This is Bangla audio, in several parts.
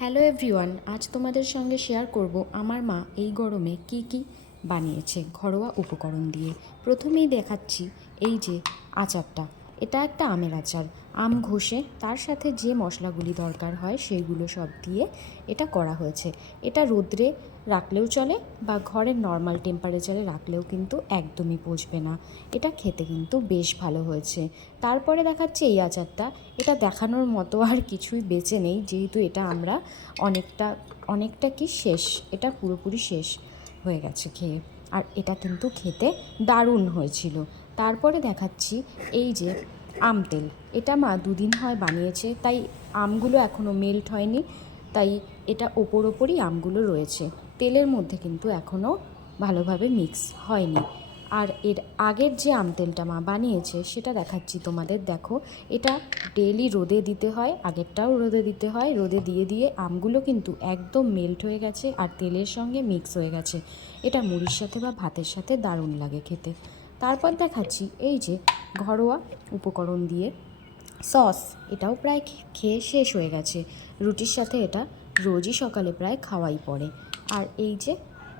হ্যালো এভরিওয়ান, আজ তোমাদের সঙ্গে শেয়ার করব আমার মা এই গরমে কি কি বানিয়েছে ঘরোয়া উপকরণ দিয়ে। প্রথমেই দেখাচ্ছি এই যে আচারটা। এটা একটা আমের আচার। আম ঘষে তার সাথে যে মশলাগুলি দরকার হয় সেইগুলো সব দিয়ে এটা করা হয়েছে। এটা রোদ্রে রাখলেও চলে বা ঘরের নর্মাল টেম্পারেচারে রাখলেও কিন্তু একদমই পচবে না। এটা খেতে কিন্তু বেশ ভালো হয়েছে। তারপরে দেখাচ্ছি এই আচারটা। এটা দেখানোর মতো আর কিছুই বেঁচে নেই, যেহেতু এটা আমরা অনেকটা কি শেষ, এটা পুরোপুরি শেষ হয়ে গেছে খেয়ে। আর এটা কিন্তু খেতে দারুণ হয়েছিল। তারপরে দেখাচ্ছি এই যে আম তেল। এটা মা দুদিন হয় বানিয়েছে, তাই আমগুলো এখনও মেল্ট হয়নি, তাই এটা ওপরই আমগুলো রয়েছে। তেলের মধ্যে কিন্তু এখনও ভালোভাবে মিক্স হয়নি। আর এর আগের যে আম তেলটা মা বানিয়েছে সেটা দেখাচ্ছি তোমাদের। দেখো, এটা ডেলি রোদে দিতে হয়, আগেরটাও রোদে দিতে হয়। রোদে দিয়ে দিয়ে আমগুলো কিন্তু একদম মেল্ট হয়ে গেছে আর তেলের সঙ্গে মিক্স হয়ে গেছে। এটা মুড়ির সাথে বা ভাতের সাথে দারুণ লাগে খেতে। তারপর দেখাচ্ছি এই যে ঘরোয়া উপকরণ দিয়ে সস। এটাও প্রায় খেয়ে শেষ হয়ে গেছে। রুটির সাথে এটা রোজই সকালে প্রায় খাওয়াই পড়ে। আর এই যে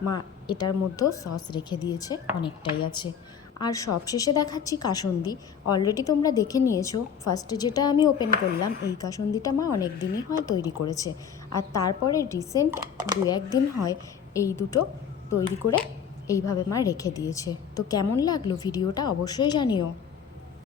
মা এটার মধ্যেও সস রেখে দিয়েছে, অনেকটাই আছে। আর সবশেষে দেখাচ্ছি কাসুন্দি। অলরেডি তোমরা দেখে নিয়েছো। ফার্স্টে যেটা আমি ওপেন করলাম, এই কাসুন্দিটা মা অনেক দিনই হয় তৈরি করেছে। আর তারপরে রিসেন্ট 2-1 দিন হয় এই দুটো তৈরি করে এইভাবে মা রেখে দিয়েছে। তো কেমন লাগলো ভিডিওটা অবশ্যই জানিও।